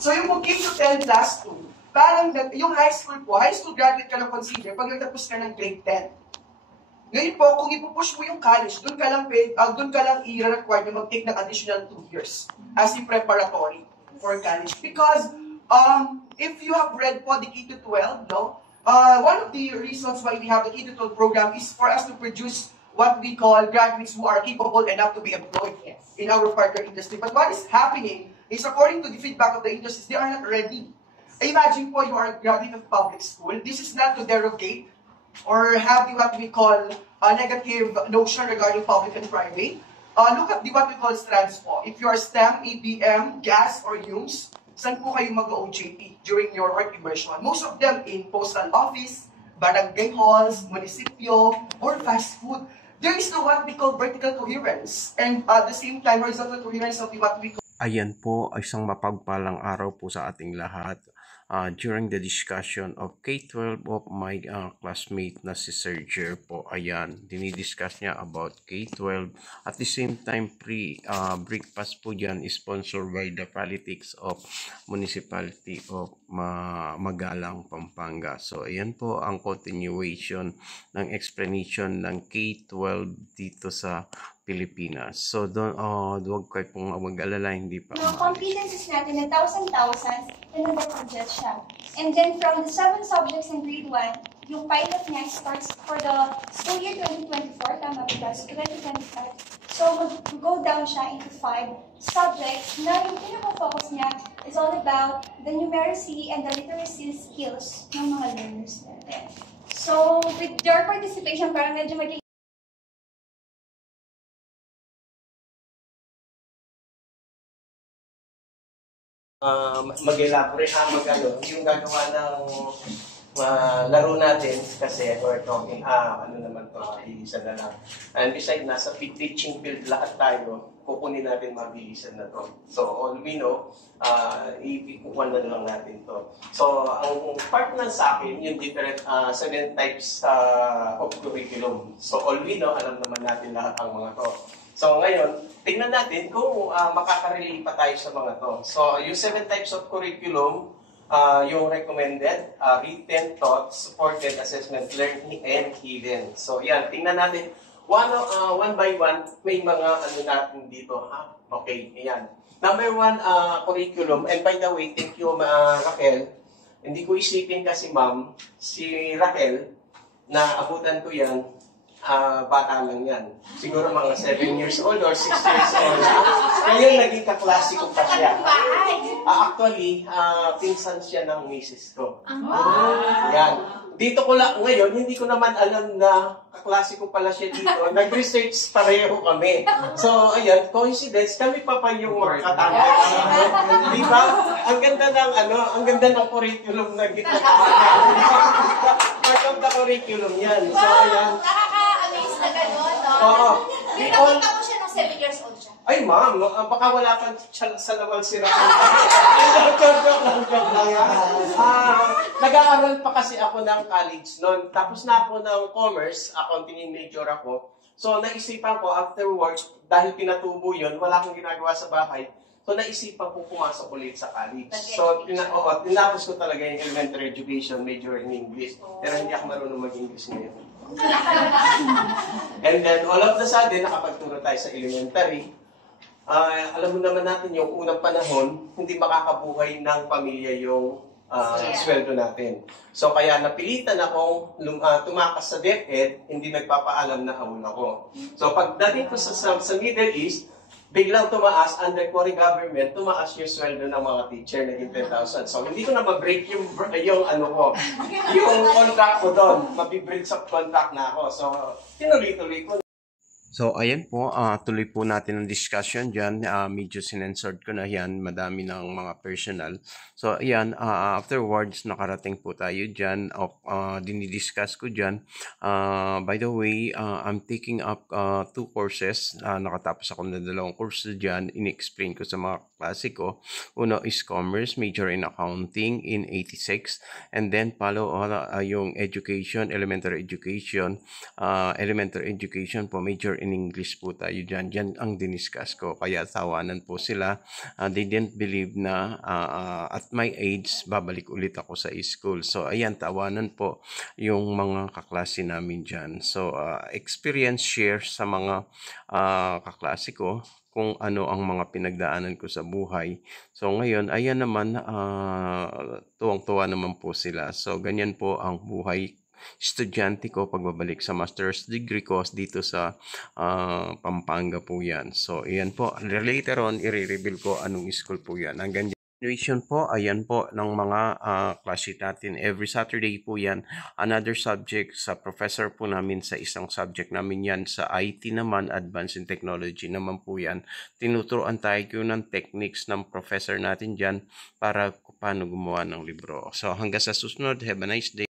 So yung kung K to 10 plus 2, parang yung high school graduate ka lang consider pag nagtapos ka ng grade 10. Ngayon po, kung ipupush mo yung college, doon ka lang i-require na mag-take ng additional 2 years as in preparatory for college. Because if you have read po the K to 12, no, one of the reasons why we have the K to 12 program is for us to produce what we call graduates who are capable enough to be employed in our partner industry. But what is happening is, according to the feedback of the industries, they are not ready. Imagine po you are a graduate of public school. This is not to derogate or have what we call a negative notion regarding public and private. Look at what we call strands po. If you are STEM, ABM, GAS, or HUMS, saan po kayo mag-OJT during your work immersion? Most of them in postal office, barangay halls, munisipyo, or fast food. There is no what we call vertical coherence, and at the same time, horizontal coherence of what we call. Ayan po, isang mapagpalang araw po sa ating lahat. During the discussion of K-12 of my classmate na si Sir Jer po, ayan, dinidiscuss niya about K-12. At the same time, breakfast po dyan is sponsored by the politics of Municipality of Magalang, Pampanga. So, ayan po ang continuation ng explanation ng K-12 dito sa Pilipinas. So, huwag kayo pong mag-alala, hindi pa. Mga competencies natin na thousands, and number siya. And then from the 7 subjects in grade 1, yung pilot niya starts for the school year 2024, tama ba guys? 2025. So, mag-go down siya into 5 subjects na yung pinaka-focus niya is all about the numeracy and the literacy skills ng mga learners natin. So, with your participation, parang medyo maging mag-elaborate, yung gagawa ng laro natin kasi we're talking, isa na lang. And besides, nasa teaching field lahat tayo, kukunin natin mabilisan na to. So, all we know, ikukuha na lang natin to. So, ang part na sa akin, yung different 7 types of curriculum. So, all we know, alam naman natin lahat ang mga to. So ngayon, tingnan natin kung makakarelate pa tayo sa mga to. So yung 7 types of curriculum, yung recommended, written, taught, supported, assessment, learning, and hidden. So yan, tingnan natin. One by one, may mga ano natin dito. Okay, ayan. Number 1, curriculum. And by the way, thank you Raquel. Hindi ko isipin kasi ma'am, si Raquel, na abutan ko yan, bata lang yan. Siguro mga 7 years old or 6 years old. Kaya naging kaklase ko pa siya. Actually, pinsan siya ng misis ko. Yan. Dito ko lang, ngayon, hindi ko naman alam na kaklase ko pala siya dito. Nag-research pareho kami. So, ayan, coincidence, kami pa yung makatama. Di ba? Ang ganda ng curriculum na part of the curriculum yan. So, ayan. Na gano'n, no? Oo. Nakita mo siya nung 7 years old siya. Ay, ma'am, baka wala pang sa lawal si Raquel. Joke lang yan. Nag-aaral pa kasi ako ng college noon. Tapos na ako ng commerce, accounting major ako. So, naisipan ko afterwards, dahil pinatubo yun, wala akong ginagawa sa bahay. So, naisipan ko pumasok ulit sa college. So, tinapos ko talaga yung elementary education, major in English. Pero hindi ako marunong mag-English ngayon. And then, all of the sudden, nakapagturo tayo sa elementary. Alam mo naman natin, yung unang panahon, hindi makakabuhay ng pamilya yung sweldo natin. So, kaya napilitan akong tumakas sa DepEd, hindi nagpapaalam na haul ako. So, pagdating ko sa Middle East, biglang tumaas, under Cory government, tumaas yung sweldo ng mga teacher, naging 10,000. So, hindi ko na ma-break yung contract ko doon. Mabibreak sa contract na ako. So, tinuloy-tuloy ko. So, ayan po, tuloy po natin ang discussion dyan. Medyo sinensored ko na yan, madami ng mga personal. So, ayan, afterwards, nakarating po tayo dyan. Dinidiscuss ko dyan. By the way, I'm taking up 2 courses. Nakatapos ako ng 2 courses dyan. In-explain ko sa mga klase ko. Uno is commerce, major in accounting in 86. And then, follow yung education, elementary education po, major in English po tayo dyan. Dyan ang diniscuss ko. Kaya tawanan po sila. They didn't believe na at my age, babalik ulit ako sa school. So, ayan, tawanan po yung mga kaklase namin dyan. So, experience share sa mga kaklase ko kung ano ang mga pinagdaanan ko sa buhay. So ngayon, ayan naman, tuwang-tuwa naman po sila. So ganyan po ang buhay estudyante ko pagbabalik sa master's degree ko dito sa Pampanga po yan. So ayan po, later on, i-reveal ko anong school po yan. Hanggang graduation po, ayan po ng mga klase natin. Every Saturday po yan, another subject sa professor po namin sa isang subject namin yan. Sa IT naman, Advanced in Technology naman po yan. Tinuturoan tayo ng techniques ng professor natin dyan para paano gumawa ng libro. So hanggang sa susunod, have a nice day.